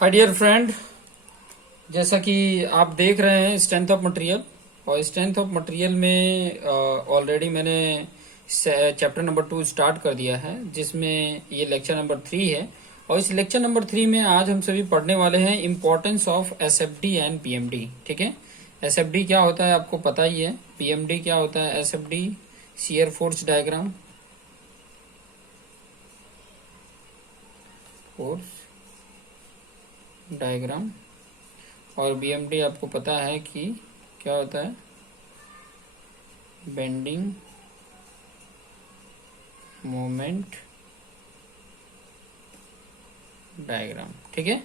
Hi dear friend, जैसा कि आप देख रहे हैं स्ट्रेंथ ऑफ मटेरियल। और स्ट्रेंथ ऑफ मटेरियल में ऑलरेडी मैंने चैप्टर नंबर 2 स्टार्ट कर दिया है, जिसमें ये लेक्चर नंबर 3 है। और इस लेक्चर नंबर 3 में आज हम सभी पढ़ने वाले हैं importance of SFD and PMD. ठीक है, एसएफडी क्या होता है आपको पता ही है, पीएमडी क्या होता है। SFD shear force diagram, force diagram. और बीएमडी आपको पता है कि क्या होता है, बेंडिंग मोमेंट डायग्राम। ठीक है,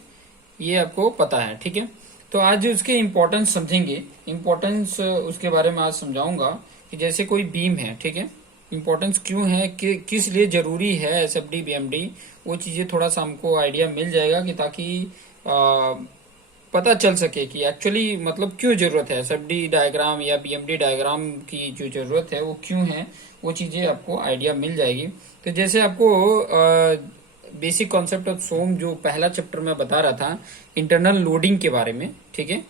ये आपको पता है। ठीक है, तो आज उसके इम्पोर्टेंस समझेंगे। इम्पोर्टेंस उसके बारे में आज समझाऊंगा कि जैसे कोई बीम है, ठीक है, इम्पोर्टेंस क्यों है, कि किस लिए जरूरी है एसएफडी बीएमडी, वो चीजें थोड़ा सा हमको आइडिया मिल जाएगा कि ताकि पता चल सके कि एक्चुअली मतलब क्यों जरूरत है एसएफडी डायग्राम या बीएमडी डायग्राम की जो जरूरत है वो क्यों है, वो चीजें आपको आइडिया मिल जाएगी। तो जैसे आपको बेसिक कॉन्सेप्ट ऑफ सोम जो पहला चैप्टर में बता रहा था इंटरनल लोडिंग के बारे में, ठीक है,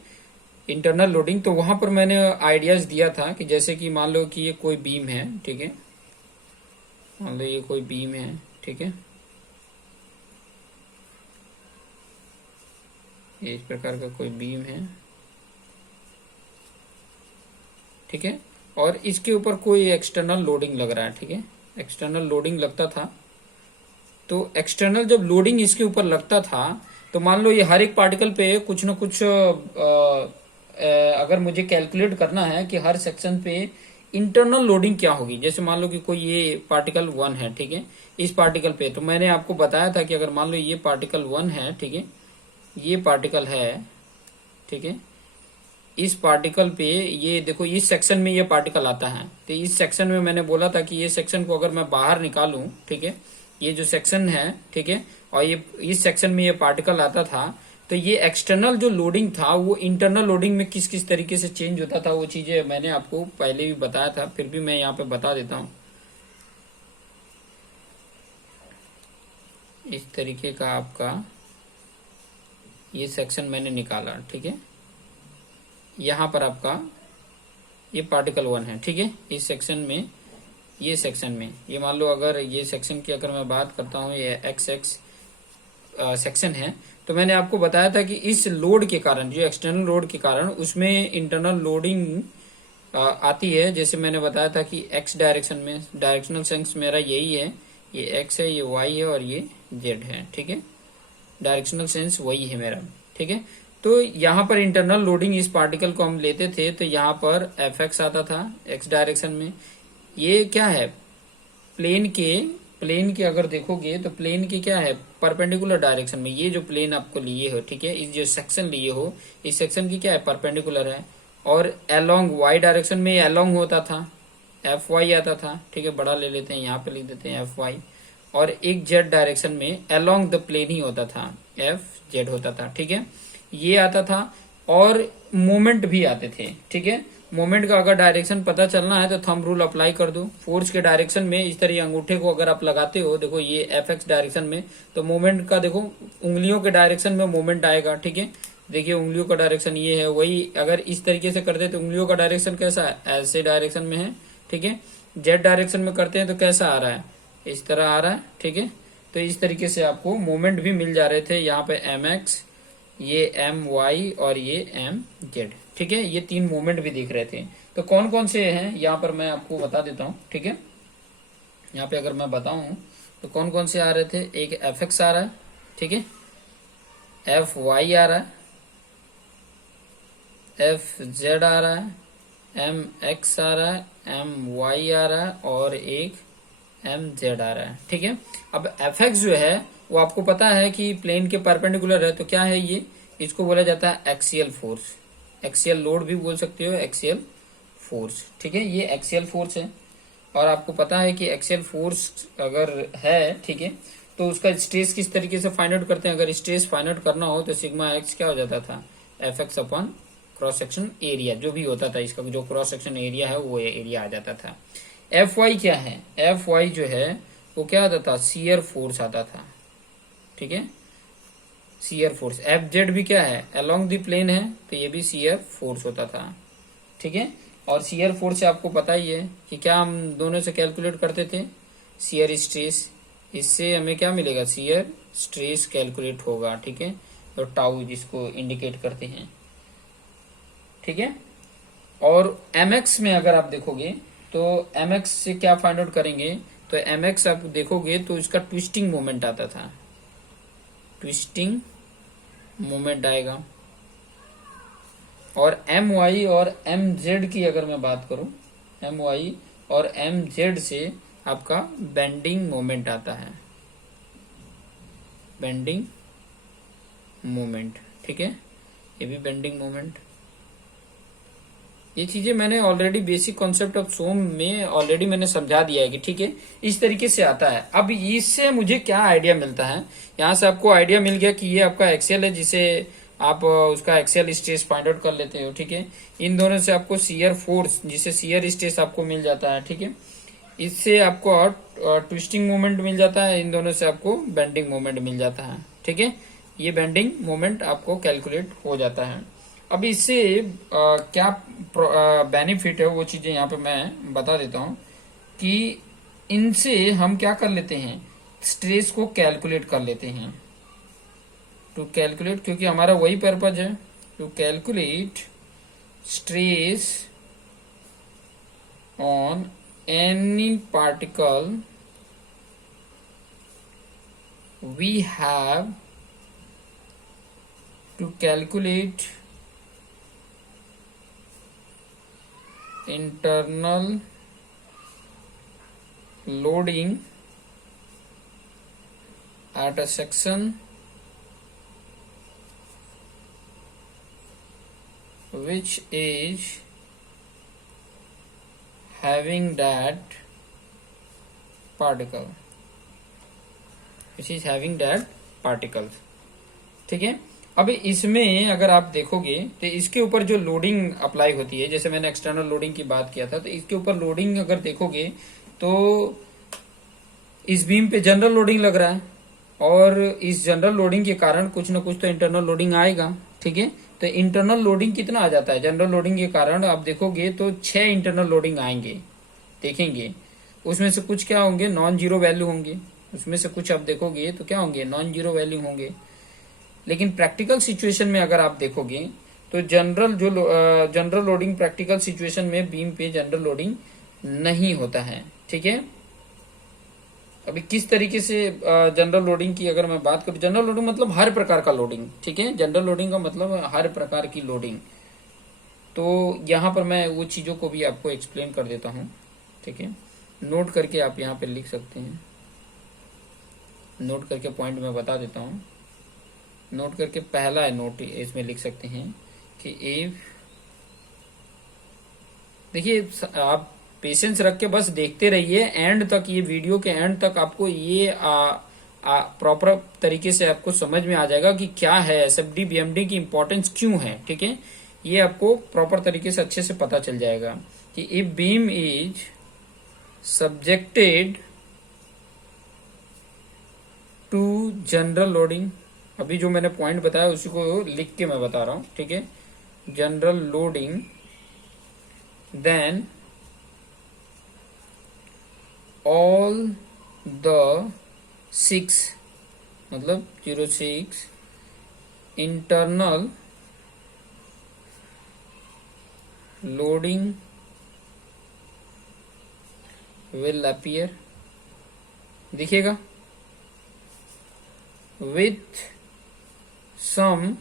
इंटरनल लोडिंग, तो वहां पर मैंने आइडियाज दिया था कि जैसे कि मान लो कि ये कोई बीम है, ठीक है, मान लो ये कोई बीम है, ठीक है, ये इस प्रकार का कोई बीम है, ठीक है, और इसके ऊपर कोई एक्सटर्नल लोडिंग लग रहा है, ठीक है, एक्सटर्नल लोडिंग लगता था। तो एक्सटर्नल जब लोडिंग इसके ऊपर लगता था तो मान लो ये हर एक पार्टिकल पे कुछ न कुछ अगर मुझे कैलकुलेट करना है कि हर सेक्शन पे इंटरनल लोडिंग क्या होगी। जैसे मान लो कि कोई ये पार्टिकल 1 है, ठीक है, इस पार्टिकल पे तो मैंने आपको बताया था कि अगर मान लो ये पार्टिकल 1 है, ठीक है, ये पार्टिकल है, ठीक है, इस पार्टिकल पे ये देखो इस सेक्शन में ये पार्टिकल आता है, तो इस सेक्शन में मैंने बोला था कि ये सेक्शन को अगर मैं बाहर निकालूं, ठीक है, ये जो सेक्शन है, ठीक है, और ये इस सेक्शन में ये पार्टिकल आता था, तो ये एक्सटर्नल जो लोडिंग था वो इंटरनल लोडिंग में किस किस तरीके से चेंज होता था, वो चीजें मैंने आपको पहले भी बताया था, फिर भी मैं यहाँ पे बता देता हूँ। इस तरीके का आपका ये सेक्शन मैंने निकाला, ठीक है, यहाँ पर आपका ये पार्टिकल 1 है, ठीक है, इस सेक्शन में, ये सेक्शन में, ये मान लो अगर ये सेक्शन की अगर मैं बात करता हूँ, ये एक्स एक्स सेक्शन है, तो मैंने आपको बताया था कि इस लोड के कारण, जो एक्सटर्नल लोड के कारण उसमें इंटरनल लोडिंग आती है। जैसे मैंने बताया था कि एक्स डायरेक्शन में, डायरेक्शनल सेंस मेरा यही है, ये एक्स है, ये वाई है और ये जेड है, ठीक है, डायरेक्शनल सेंस वही है मेरा, ठीक है। तो यहाँ पर इंटरनल लोडिंग इस पार्टिकल को हम लेते थे तो यहाँ पर एफ एक्स आता था एक्स डायरेक्शन में। ये क्या है, प्लेन के अगर देखोगे तो प्लेन के क्या है, परपेंडिकुलर डायरेक्शन में, ये जो प्लेन आपको लिए हो, ठीक है, इस जो सेक्शन लिए हो, इस सेक्शन की क्या है, परपेंडिकुलर है। और अलोंग वाई डायरेक्शन में अलोंग होता था, एफ वाई आता था, ठीक है, बड़ा ले लेते हैं, यहाँ पे लिख देते हैं एफ वाई। और एक जेड डायरेक्शन में अलोंग द प्लेन ही होता था, एफ जेड होता था, ठीक है, ये आता था। और मोमेंट भी आते थे, ठीक है, मोमेंट का अगर डायरेक्शन पता चलना है तो थंब रूल अप्लाई कर दो। फोर्स के डायरेक्शन में इस तरह अंगूठे को अगर आप लगाते हो, देखो ये एफ एक्स डायरेक्शन में, तो मोमेंट का देखो उंगलियों के डायरेक्शन में मोमेंट आएगा, ठीक है, देखिए उंगलियों का डायरेक्शन ये है, वही अगर इस तरीके से करते तो उंगलियों का डायरेक्शन कैसा है, ऐसे डायरेक्शन में है, ठीक है। जेड डायरेक्शन में करते हैं तो कैसा आ रहा है, इस तरह आ रहा है, ठीक है। तो इस तरीके से आपको मोमेंट भी मिल जा रहे थे, यहाँ पे एम एक्स, ये एम वाई और ये एम जेड, ठीक है, ये 3 मोमेंट भी दिख रहे थे। तो कौन कौन से हैं यहाँ पर मैं आपको बता देता हूँ, ठीक है, यहाँ पे अगर मैं बताऊं तो कौन कौन से आ रहे थे, एक एफ एक्स आ रहा है, ठीक है, एफ वाई आ रहा है, एफ जेड आ रहा है, एम एक्स आ रहा है, एम वाई आ रहा है और एक एम जेड आ रहा है, ठीक है। अब एफ एक्स जो है वो आपको पता है कि प्लेन के परपेंडिकुलर है, तो क्या है ये, इसको बोला जाता है एक्सियल फोर्स, एक्सियल लोड भी बोल सकते हो, एक्सियल फोर्स, ठीक है, ये एक्सियल फोर्स है। और आपको पता है कि एक्सियल फोर्स अगर है, ठीक है, तो उसका स्ट्रेस किस तरीके से फाइंड आउट करते हैं, अगर स्ट्रेस फाइंड आउट करना हो तो सिग्मा एक्स क्या हो जाता था, F x upon cross section area, जो भी होता था इसका जो क्रॉस सेक्शन एरिया है वो एरिया आ जाता था। एफ वाई क्या है, एफ वाई जो है वो क्या आता था, शियर फोर्स आता था, ठीक है, शियर फोर्स। एफ जेड भी क्या है, अलोंग द प्लेन है, तो ये भी शियर फोर्स होता था, ठीक है। और शियर फोर्स से आपको पता ही है कि क्या हम दोनों से कैलकुलेट करते थे, शियर स्ट्रेस। इससे हमें क्या मिलेगा, शियर स्ट्रेस कैलकुलेट होगा, ठीक है। और टाउ जिसको इंडिकेट करते हैं, ठीक है। और एमएक्स में अगर आप देखोगे तो एमएक्स से क्या फाइंड आउट करेंगे, तो एमएक्स आप देखोगे तो इसका ट्विस्टिंग मोमेंट आता था, ट्विस्टिंग मोमेंट आएगा। और एम वाई और एम जेड की अगर मैं बात करूं, एम वाई और एम जेड से आपका बेंडिंग मोमेंट आता है, बेंडिंग मोमेंट, ठीक है। ये भी बेंडिंग मोमेंट। ये चीजें मैंने ऑलरेडी बेसिक कॉन्सेप्ट ऑफ सोम में ऑलरेडी मैंने समझा दिया है कि ठीक है इस तरीके से आता है। अब इससे मुझे क्या आइडिया मिलता है, यहाँ से आपको आइडिया मिल गया कि ये आपका एक्सेल है, जिसे आप उसका एक्सेल स्ट्रेस फाइंड आउट कर लेते हो, ठीक है। इन दोनों से आपको शियर फोर्स, जिसे शियर स्ट्रेस आपको मिल जाता है, ठीक है। इससे आपको ट्विस्टिंग मोमेंट मिल जाता है, इन दोनों से आपको बेंडिंग मोमेंट मिल जाता है, ठीक है। ये बेंडिंग मोमेंट आपको कैलकुलेट हो जाता है। अब इससे क्या बेनिफिट है वो चीजें यहाँ पे मैं बता देता हूँ कि इनसे हम क्या कर लेते हैं, स्ट्रेस को कैलकुलेट कर लेते हैं, टू कैलकुलेट, क्योंकि हमारा वही पर्पज है, to calculate stress on any particle we have to calculate internal loading at a section which is having that particle, which is having that particles, ठीक है। अब इसमें अगर आप देखोगे तो इसके ऊपर जो लोडिंग अप्लाई होती है, जैसे मैंने एक्सटर्नल लोडिंग की बात किया था, तो इसके ऊपर लोडिंग अगर देखोगे तो इस बीम पे जनरल लोडिंग लग रहा है, और इस जनरल लोडिंग के कारण कुछ ना कुछ तो इंटरनल लोडिंग आएगा, ठीक है। तो इंटरनल लोडिंग कितना आ जाता है, जनरल लोडिंग के कारण आप देखोगे तो 6 इंटरनल लोडिंग आएंगे, देखेंगे। उसमें से कुछ क्या होंगे, नॉन जीरो वैल्यू होंगे, उसमें से कुछ आप देखोगे तो क्या होंगे, नॉन जीरो वैल्यू होंगे। लेकिन प्रैक्टिकल सिचुएशन में अगर आप देखोगे तो जनरल लोडिंग प्रैक्टिकल सिचुएशन में बीम पे जनरल लोडिंग नहीं होता है, ठीक है। अभी किस तरीके से जनरल लोडिंग की अगर मैं बात करूं, जनरल लोडिंग मतलब हर प्रकार का लोडिंग, ठीक है। जनरल लोडिंग का मतलब हर प्रकार की लोडिंग। तो यहां पर मैं वो चीजों को भी आपको एक्सप्लेन कर देता हूं, ठीक है। नोट करके आप यहां पे लिख सकते हैं, नोट करके पॉइंट में बता देता हूं। नोट करके पहला नोट इसमें लिख सकते हैं कि इफ, देखिए आप पेशेंस रख के बस देखते रहिए एंड तक, ये वीडियो के एंड तक आपको ये प्रॉपर तरीके से आपको समझ में आ जाएगा कि क्या है एसएफडी बीएमडी की इंपॉर्टेंस क्यों है, ठीक है। ये आपको प्रॉपर तरीके से अच्छे से पता चल जाएगा कि if beam is subjected to general loading, अभी जो मैंने पॉइंट बताया उसी को लिख के मैं बता रहा हूं, ठीक है। General loading, then all the 6 मतलब 06 इंटरनल लोडिंग विल अपीयर, दिखेगा, with some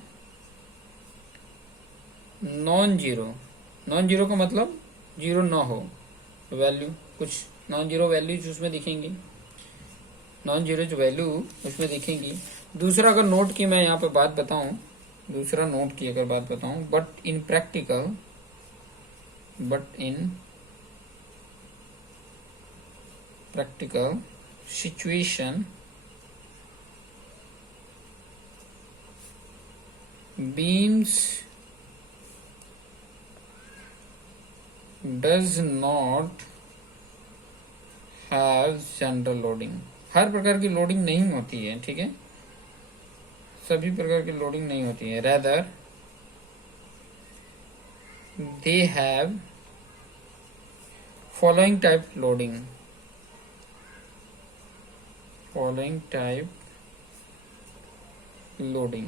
non zero, non zero का मतलब जीरो ना हो वैल्यू, कुछ नॉन जीरो वैल्यूज उसमें दिखेंगी, नॉन जीरो जो वैल्यू उसमें दिखेंगी। दूसरा अगर नोट की मैं यहाँ पे बात बताऊं, दूसरा नोट की अगर बात बताऊं, but in practical situation beams does not have general loading, हर प्रकार की लोडिंग नहीं होती है, ठीक है। सभी प्रकार की लोडिंग नहीं होती है, rather they have following type loading, following type loading.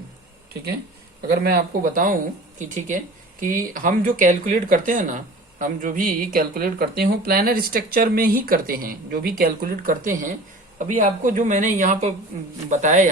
ठीक है, अगर मैं आपको बताऊं कि ठीक है कि हम जो कैलकुलेट करते हैं ना, हम जो भी कैलकुलेट करते हैं वो प्लानर स्ट्रक्चर में ही करते हैं, जो भी कैलकुलेट करते हैं। अभी आपको जो मैंने यहाँ पर बताया,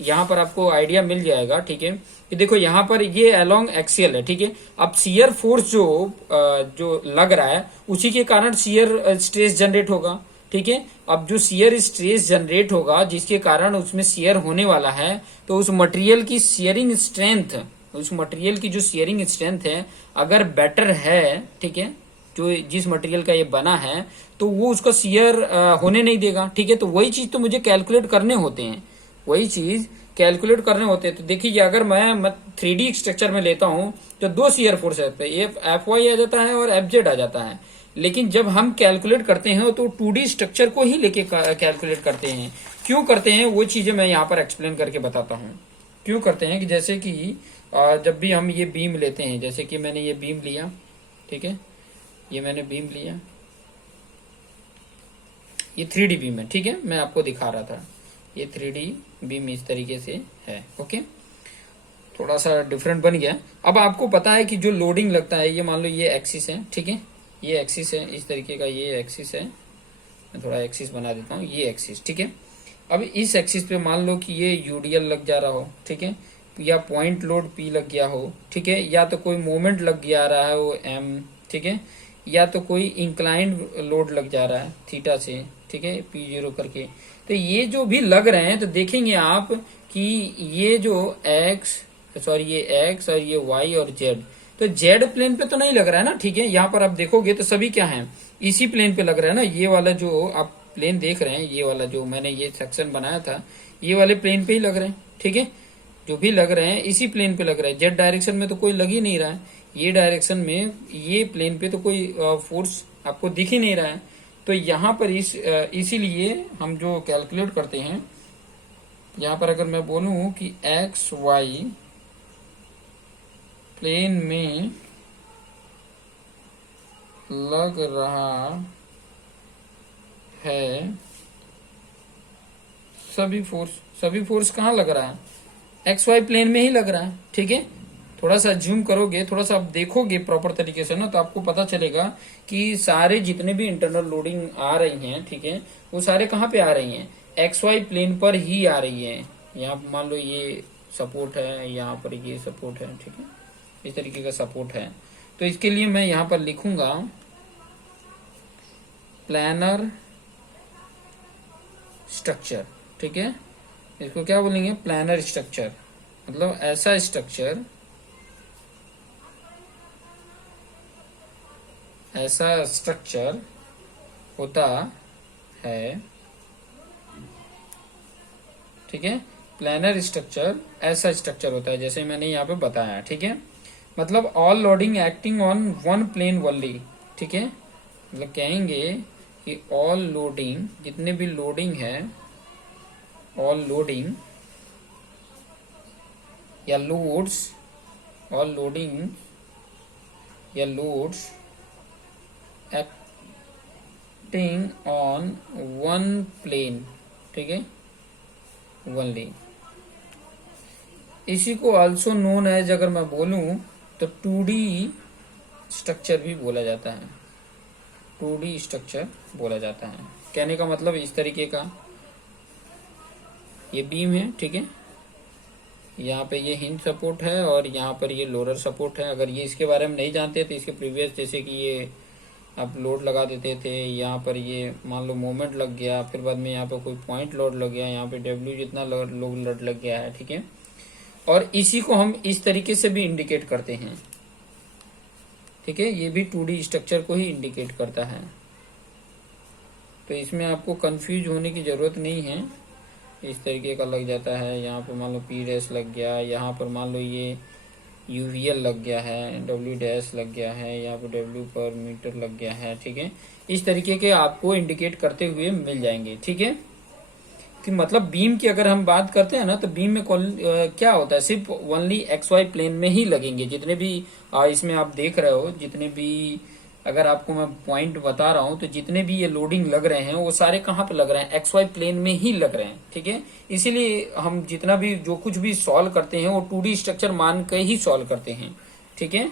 यहाँ पर आपको आइडिया मिल जाएगा। ठीक है, कि देखो यहाँ पर ये अलोंग एक्सियल है। ठीक है, अब शियर फोर्स जो लग रहा है उसी के कारण शियर स्ट्रेस जनरेट होगा। ठीक है, अब जो शियर स्ट्रेस जनरेट होगा जिसके कारण उसमें शियर होने वाला है, तो उस मटेरियल की शियरिंग स्ट्रेंथ, उस मटेरियल की जो शियरिंग स्ट्रेंथ है अगर बेटर है, ठीक है, जो जिस मटेरियल का ये बना है, तो वो उसका शियर होने नहीं देगा। ठीक है, तो वही चीज तो मुझे कैलकुलेट करने होते हैं, वही चीज कैलकुलेट करने होते हैं। तो देखिए, अगर मैं 3D स्ट्रक्चर में लेता हूं तो दो शियर फोर्स रहते हैं, एफ वाई आ जाता है और एफ जेड आ जाता है। लेकिन जब हम कैलकुलेट करते हैं तो 2D स्ट्रक्चर को ही लेके कैलकुलेट करते हैं। क्यों करते हैं वो चीजें मैं यहाँ पर एक्सप्लेन करके बताता हूँ। क्यों करते हैं कि जैसे कि जब भी हम ये बीम लेते हैं, जैसे कि मैंने ये बीम लिया, ठीक है, ये मैंने बीम लिया, ये 3D बीम है। ठीक है, मैं आपको दिखा रहा था, ये 3D बीम इस तरीके से है। ओके, थोड़ा सा डिफरेंट बन गया। अब आपको पता है कि जो लोडिंग लगता है, ये मान लो ये एक्सिस है, ठीक है, ये एक्सिस है इस तरीके का, ये एक्सिस है, मैं थोड़ा एक्सिस बना देता हूँ, ये एक्सिस। ठीक है, अब इस एक्सिस पे मान लो कि ये यूडीएल लग जा रहा हो, ठीक है, या पॉइंट लोड पी लग गया हो, ठीक है, या तो कोई मोमेंट लग गया रहा है वो एम, ठीक है, या तो कोई इंक्लाइंड लोड लग जा रहा है थीटा से, ठीक है, पी जीरो करके। तो ये जो भी लग रहे हैं तो देखेंगे आप कि ये जो ये एक्स और ये वाई और जेड, तो जेड प्लेन पे तो नहीं लग रहा है ना। ठीक है, यहाँ पर आप देखोगे तो सभी क्या है, इसी प्लेन पे लग रहा है ना। ये वाला जो आप प्लेन देख रहे हैं, ये वाला जो मैंने ये सेक्शन बनाया था, ये वाले प्लेन पे ही लग रहे हैं। ठीक है, जो भी लग रहे हैं इसी प्लेन पे लग रहे हैं। जेड डायरेक्शन में तो कोई लग ही नहीं रहा है, ये डायरेक्शन में ये प्लेन पे तो कोई फोर्स आपको दिख ही नहीं रहा है। तो यहाँ पर इसीलिए हम जो कैलकुलेट करते हैं, यहाँ पर अगर मैं बोलूं कि एक्स वाई प्लेन में लग रहा है सभी फोर्स कहाँ लग रहा है, एक्स वाई प्लेन में ही लग रहा है। ठीक है, थोड़ा सा जूम करोगे, थोड़ा सा आप देखोगे प्रॉपर तरीके से ना, तो आपको पता चलेगा कि सारे जितने भी इंटरनल लोडिंग आ रही हैं, ठीक है, वो सारे कहाँ पे आ रही हैं, एक्स वाई प्लेन पर ही आ रही है। यहाँ मान लो ये सपोर्ट है, यहाँ पर ये सपोर्ट है, ठीक है, इस तरीके का सपोर्ट है। तो इसके लिए मैं यहाँ पर लिखूंगा प्लानर स्ट्रक्चर। ठीक है, इसको क्या बोलेंगे, प्लानर स्ट्रक्चर, मतलब ऐसा स्ट्रक्चर होता है। ठीक है, प्लानर स्ट्रक्चर ऐसा स्ट्रक्चर होता है जैसे मैंने यहाँ पे बताया। ठीक है, मतलब all loading acting on one plane only. ठीक है, मतलब कहेंगे कि ऑल लोडिंग, जितने भी लोडिंग है, ऑल लोडिंग या लोड्स, ऑल लोडिंग या loads acting on one plane, ठीक है, ओनली। इसी को आल्सो नोन एज, अगर मैं बोलूं तो 2D स्ट्रक्चर भी बोला जाता है, 2D स्ट्रक्चर बोला जाता है। कहने का मतलब इस तरीके का, ये बीम है, ठीक है, यहाँ पे ये हिंज सपोर्ट है और यहाँ पर ये लोअर सपोर्ट है। अगर ये इसके बारे में नहीं जानते तो इसके प्रीवियस, जैसे कि ये आप लोड लगा देते थे, यहाँ पर ये मान लो मोमेंट लग गया, फिर बाद में यहाँ पे कोई पॉइंट लोड लग गया, यहाँ पे डब्ल्यू जितना लोड लग गया है। ठीक है, और इसी को हम इस तरीके से भी इंडिकेट करते हैं। ठीक है, ये भी 2D स्ट्रक्चर को ही इंडिकेट करता है। तो इसमें आपको कंफ्यूज होने की जरूरत नहीं है, इस तरीके का लग जाता है। यहाँ पे मान लो पी डैश लग गया, यहाँ पर मान लो ये यूवीएल लग गया है, डब्ल्यू डैश लग गया है, यहाँ पे डब्ल्यू पर मीटर लग गया है। ठीक है, इस तरीके के आपको इंडिकेट करते हुए मिल जाएंगे। ठीक है, कि मतलब बीम की अगर हम बात करते हैं ना, तो बीम में क्या होता है, सिर्फ ओनली एक्स वाई प्लेन में ही लगेंगे। जितने भी इसमें आप देख रहे हो, जितने भी अगर आपको मैं पॉइंट बता रहा हूं, तो जितने भी ये लोडिंग लग रहे हैं वो सारे कहाँ पे लग रहे हैं, एक्स वाई प्लेन में ही लग रहे हैं, ठीक है। इसीलिए हम जितना भी जो कुछ भी सॉल्व करते हैं वो 2D स्ट्रक्चर मान के ही सॉल्व करते हैं, ठीक है।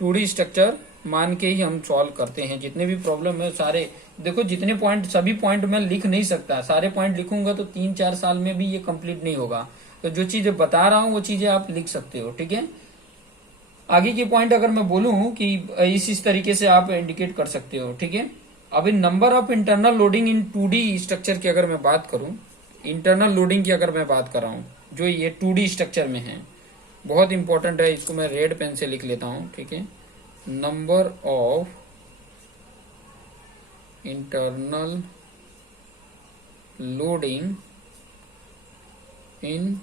2D स्ट्रक्चर मान के ही हम सॉल्व करते हैं। जितने भी प्रॉब्लम है सारे, देखो जितने पॉइंट, सभी पॉइंट मैं लिख नहीं सकता, सारे पॉइंट लिखूंगा तो 3-4 साल में भी ये कंप्लीट नहीं होगा। तो जो चीजें बता रहा हूं वो चीजें आप लिख सकते हो, ठीक है। आगे की पॉइंट अगर मैं बोलूं कि इस तरीके से आप इंडिकेट कर सकते हो, ठीक है। अब in number of internal loading in 2D structure की अगर मैं बात करूं, इंटरनल लोडिंग की अगर मैं बात कर रहा हूं जो ये 2D स्ट्रक्चर में है, बहुत इंपॉर्टेंट है, इसको मैं रेड पेन से लिख लेता हूं, ठीक है। Number of internal loading in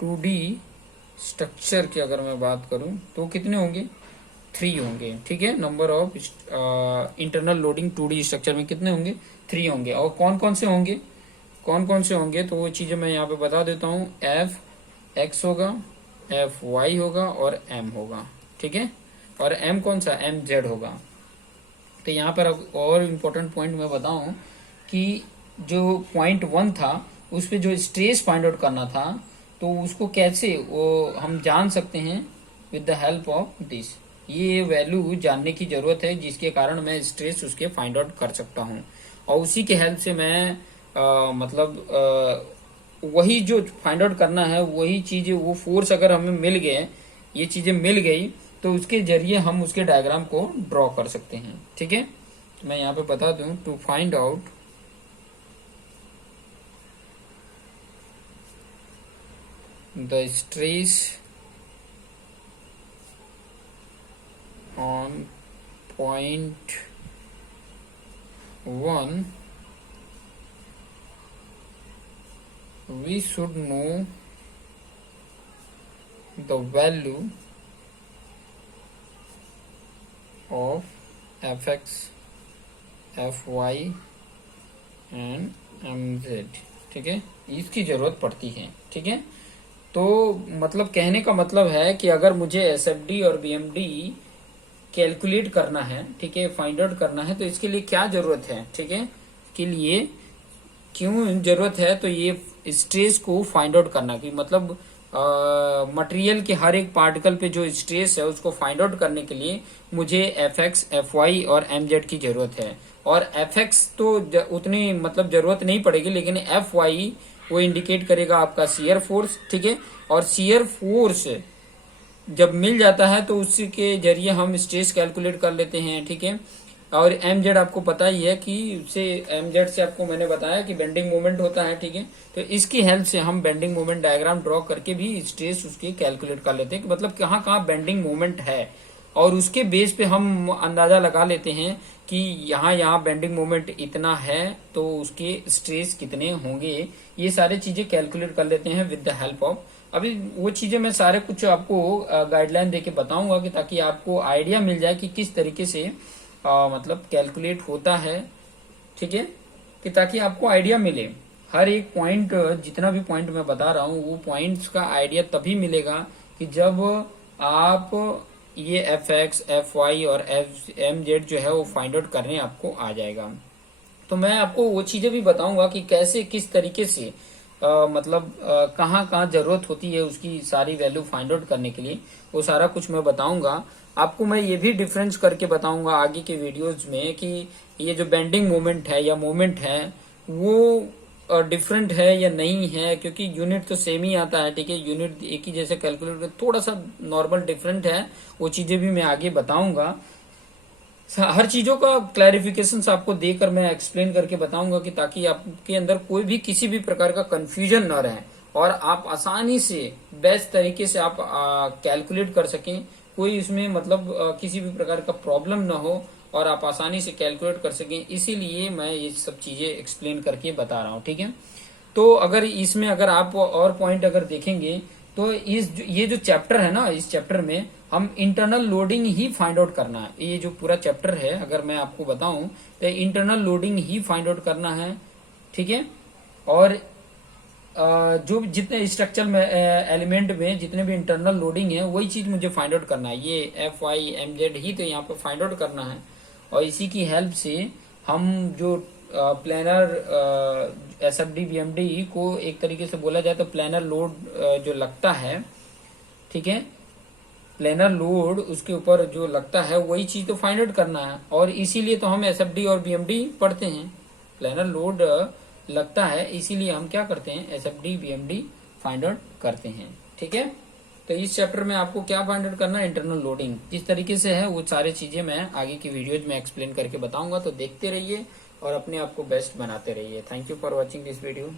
2D structure की अगर मैं बात करूं तो कितने होंगे, 3 होंगे, ठीक है। Number of internal loading 2D structure में कितने होंगे, 3 होंगे। और कौन कौन से होंगे, कौन कौन से होंगे, तो वो चीजें मैं यहाँ पे बता देता हूँ। एफ एक्स होगा, एफ वाई होगा और एम होगा, ठीक है। और एम कौन सा, एम जेड होगा। तो यहाँ पर और इम्पोर्टेंट पॉइंट मैं बताऊं कि जो पॉइंट 1 था उस पे जो स्ट्रेस फाइंड आउट करना था, तो उसको कैसे वो हम जान सकते हैं, with the help of this. ये वैल्यू जानने की जरूरत है जिसके कारण मैं स्ट्रेस उसके फाइंड आउट कर सकता हूँ, और उसी के हेल्प से मैं वही जो फाइंड आउट करना है वही चीज, वो फोर्स अगर हमें मिल गए, ये चीजें मिल गई, तो उसके जरिए हम उसके डायग्राम को ड्रॉ कर सकते हैं, ठीक है। तो मैं यहाँ पे बता दूं, to find out the stress on point 1 we should know the value of fx, fy and mz, ठीक है। इसकी जरूरत पड़ती है, ठीक है। तो मतलब कहने का मतलब है कि अगर मुझे एसएफडी और बीएमडी कैलकुलेट करना है, ठीक है, फाइंड आउट करना है, तो इसके लिए क्या जरूरत है, ठीक है, के लिए क्यों जरूरत है, तो ये स्ट्रेस को फाइंड आउट करना की मतलब मटेरियल के हर एक पार्टिकल पे जो स्ट्रेस है उसको फाइंड आउट करने के लिए मुझे एफ एक्स, एफ वाई और एम जेड की जरूरत है। और एफ एक्स तो उतनी मतलब जरूरत नहीं पड़ेगी, लेकिन एफ वाई वो इंडिकेट करेगा आपका शियर फोर्स, ठीक है। और शियर फोर्स जब मिल जाता है तो उसके जरिए हम स्ट्रेस कैलकुलेट कर लेते हैं, ठीक है। और एम जेड आपको पता ही है कि उससे एम जेड से आपको मैंने बताया कि बेंडिंग मोमेंट होता है, ठीक है। तो इसकी हेल्प से हम बेंडिंग मोमेंट डायग्राम ड्रॉ करके भी स्ट्रेस उसकी कैलकुलेट कर लेते हैं कि मतलब कहाँ कहाँ बेंडिंग मोमेंट है, और उसके बेस पे हम अंदाजा लगा लेते हैं कि यहाँ यहाँ बेंडिंग मोमेंट इतना है तो उसके स्ट्रेस कितने होंगे। ये सारी चीजें कैलकुलेट कर लेते हैं विद द हेल्प ऑफ, अभी वो चीजें मैं सारे कुछ आपको गाइडलाइन देके बताऊंगा कि ताकि आपको आइडिया मिल जाए कि किस तरीके से मतलब कैलकुलेट होता है, ठीक है, कि ताकि आपको आइडिया मिले। हर एक पॉइंट, जितना भी पॉइंट मैं बता रहा हूँ वो पॉइंट्स का आइडिया तभी मिलेगा कि जब आप ये एफ एक्स, एफ वाई और एफ एम जेड जो है वो फाइंड आउट करने आपको आ जाएगा। तो मैं आपको वो चीजें भी बताऊंगा कि कैसे किस तरीके से मतलब कहाँ कहाँ जरूरत होती है उसकी सारी वैल्यू फाइंड आउट करने के लिए, वो सारा कुछ मैं बताऊंगा आपको। मैं ये भी डिफरेंस करके बताऊंगा आगे के वीडियोज में कि ये जो बेंडिंग मोमेंट है या मोमेंट है वो डिफरेंट है या नहीं है, क्योंकि यूनिट तो सेम ही आता है, ठीक है, यूनिट एक ही जैसे कैलकुलेट, थोड़ा सा नॉर्मल डिफरेंट है, वो चीजें भी मैं आगे बताऊंगा। हर चीजों का क्लैरिफिकेशन आपको देकर मैं एक्सप्लेन करके बताऊंगा कि ताकि आपके अंदर कोई भी किसी भी प्रकार का कंफ्यूजन न रहे और आप आसानी से बेस्ट तरीके से आप कैलकुलेट कर सकें, कोई इसमें मतलब किसी भी प्रकार का प्रॉब्लम न हो और आप आसानी से कैलकुलेट कर सकें, इसीलिए मैं ये सब चीजें एक्सप्लेन करके बता रहा हूँ, ठीक है। तो अगर इसमें अगर आप और पॉइंट अगर देखेंगे तो ये जो चैप्टर है ना, इस चैप्टर में हम इंटरनल लोडिंग ही फाइंड आउट करना है। ये जो पूरा चैप्टर है अगर मैं आपको बताऊं तो इंटरनल लोडिंग ही फाइंड आउट करना है, ठीक है। और जो जितने स्ट्रक्चर में एलिमेंट में जितने भी इंटरनल लोडिंग है वही चीज मुझे फाइंड आउट करना है। ये FYMZ ही तो यहाँ पे फाइंड आउट करना है, और इसी की हेल्प से हम जो प्लानर SFD BMD को एक तरीके से बोला जाए तो प्लानर लोड जो लगता है, ठीक है, प्लेनर लोड उसके ऊपर जो लगता है वही चीज तो फाइंड आउट करना है। और इसीलिए तो हम SFD और BMD पढ़ते हैं, प्लेनर लोड लगता है इसीलिए हम क्या करते हैं, SFD BMD फाइंड आउट करते हैं। ठीक है, तो इस चैप्टर में आपको क्या फाइंड आउट करना है, इंटरनल लोडिंग किस तरीके से है वो सारी चीजें मैं आगे की वीडियोज में एक्सप्लेन करके बताऊंगा। तो देखते रहिए और अपने आप को बेस्ट बनाते रहिए। Thank you for watching this video.